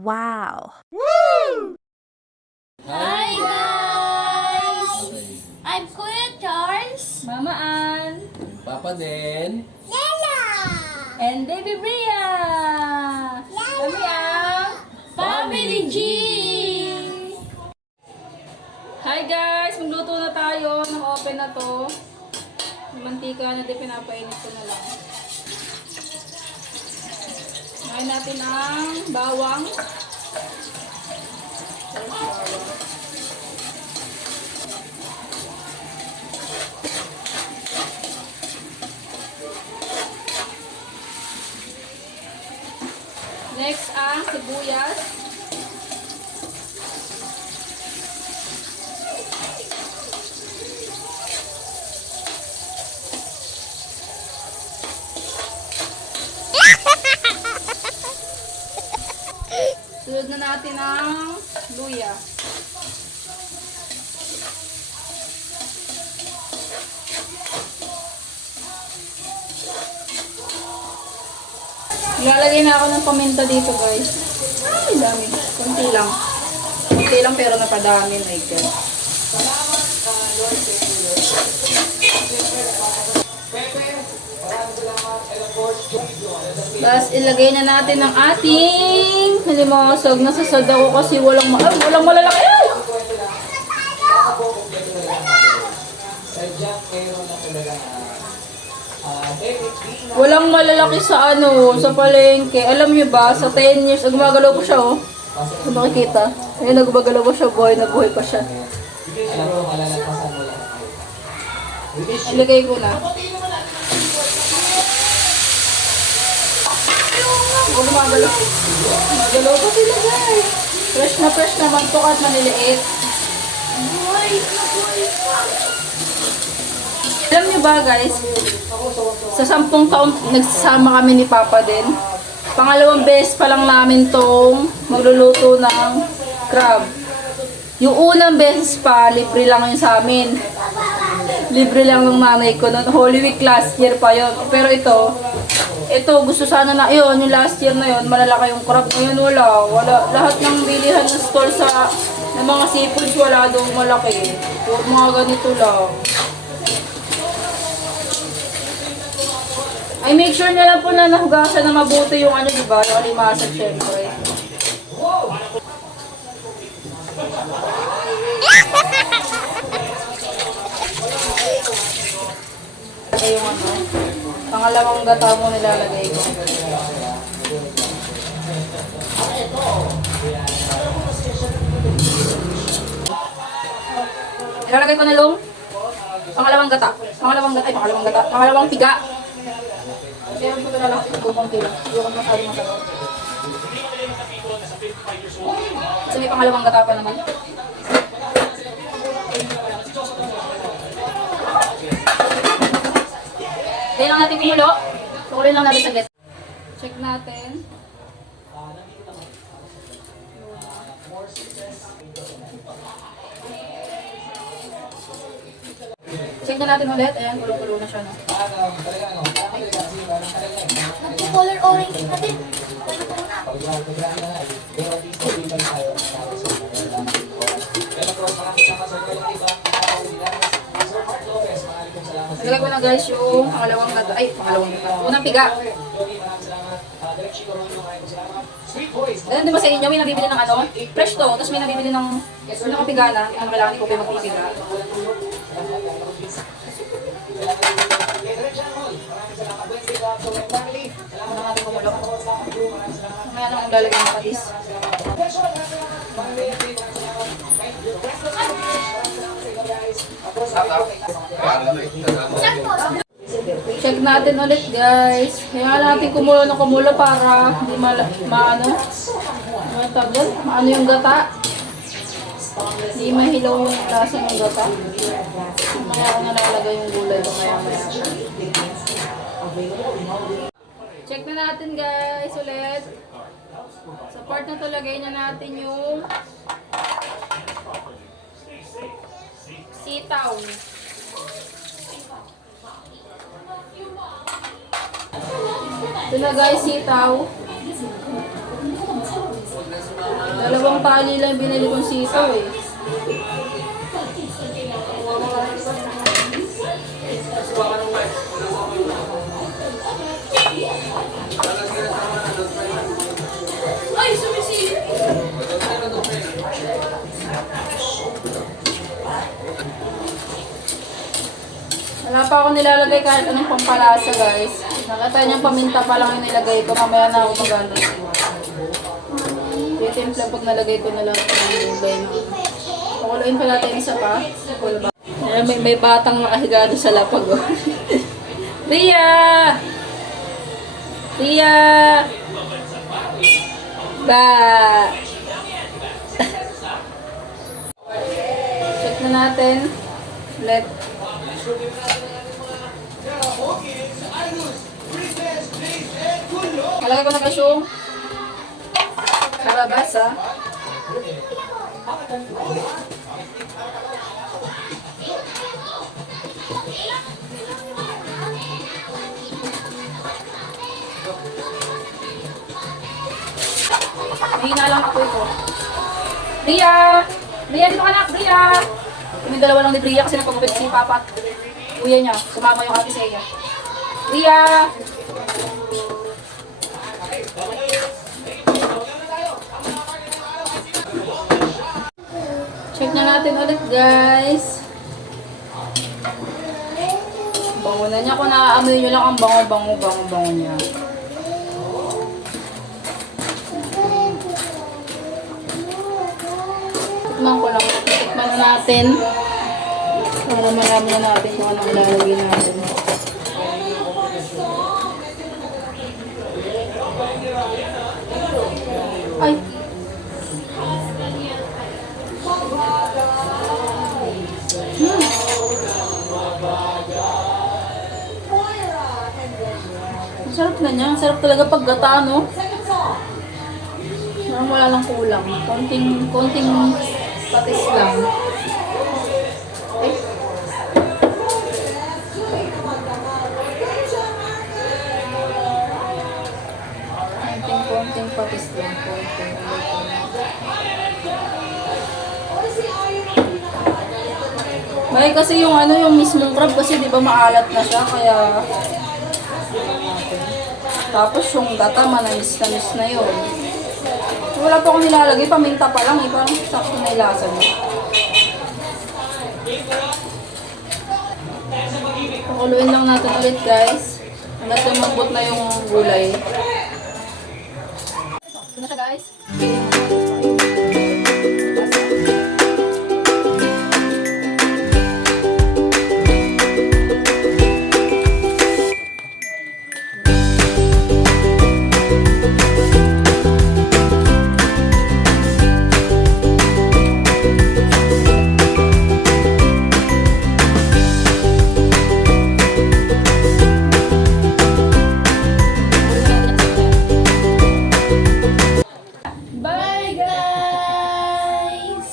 Wow! Hi guys! I'm Kuya Charles. Mama Ann. Papa din. Lela! And Baby Bria. Kami ang Family G! Hi guys! Magluto na tayo ng open na to. Yung mantika na din pinapainit ko na lang. Ngayon natin ang bawang. Next ang sibuyas. Sunod na natin ang luya. Ilalagay na ako ng paminta dito guys. Ay, dami. Kunti lang. Kunti lang pero napadami. My God. Tapos ilagay na natin ang ating halimasag. Nasasad ako kasi walang malalaki. Ay! Walang malalaki sa sa palengke. Alam niyo ba, sa 10 years, gumagalaw ko siya oh. Kung makikita. Ayun, nagumagalaw ko siya, buhay na buhay pa siya. Ilagay ko na. Oh, gumagalaw. Gumagalaw pa sila guys. Fresh na mantok at maliliit. Alam niyo ba guys, sa 10 taon nagsasama kami ni Papa din. Pangalawang beses pa lang namin tong magluluto ng crab. Yung unang beses pa, libre lang yun sa amin. Libre lang ng nanay ko noon. Holy Week last year pa yun. Pero ito gusto sana na yun, yung last year na yun, malalaki yung crab. Ngayon wala. Lahat ng bilihan ng store ng mga seafoods wala daw malaki. Yung mga ganito lang. Ay, make sure na lang po na nahugasan na mabuti yung diba? Yung alimasag, syempre. Ay, yung pangalawang gata mo nilalagay ko. Nilalagay ko na yung pangalawang gata. Pangalawang piga. Kaya ko na lang ito kung kila. Hindi ko masyado masarap. Kasi may pangalawang gata pa naman. Kaya lang natin kumulo. Tukulin lang natin saglit. Check natin. Check na natin ulit. Ayan, kulong-kulo na siya. No? Nagpo-color orange natin. Nalagay ko na guys yung pangalawang gata. Ay, pangalawang gata. Unang piga. Ganun din ba sa inyo? May nabibili ng fresh to. Tapos may nabibili ng nakapiga na. Ano kailangan ko pa magpipiga. Ano natin kumulok. Mamaya naman lalagay ng patis. Check natin ulit guys. Kaya natin kumulo na kumulo para hindi maano yung gata. Hindi mahilaw yung lasa ng gata. Mamaya ako nalalagay yung gulay ko maya. Check na natin guys ulit. Sa part na to lagay na natin yung sitaw. Ito na guys, sitaw. pang tali lang yung binili kong sitaw eh. Ay, sumisili. Wala pa ako nilalagay kahit anong pampalasa guys. Nakita niyang paminta pa lang yung nilagay ko. Mamaya na ako mag-ano. Titimpla pag nalagay ko na lang ng nilagay na. Pakuluin pa natin isa pa. Wala ba? Ayan, may batang nakahiga doon sa lapag. Oh. Ria! Ria! Ba! Check na natin. Let. Malagay ko na guys yung kalabasa. Mahina lang ako ito. Ria! Ria, dito ka na! Ria! Kami dalawa lang ni Ria kasi nagpagupit si Papa at kuya niya. Sumama yung ate Seya. Ria! Check na natin ulit guys. Bango na niya. Kung naaamoy nyo lang ang bango niya. Tikman ko lang. Tikman na natin. Para marami na natin kung anong ilalagay natin. Ay! Ang sarap na niya. Ang sarap talaga pag gata, no? Parang wala lang kulang. Konting patis lang. Ay. Konting patis lang. May kasi yung yung mismong crab kasi 'di ba maalat na siya kaya tapos yung gata manamis na yun. Wala pa akong nilalagay, paminta pa lang eh, parang sakto na yung lasa niya. Pakuluin lang natin ulit guys. Hanggat lumambot na yung gulay. Ito na siya guys. Bye, guys!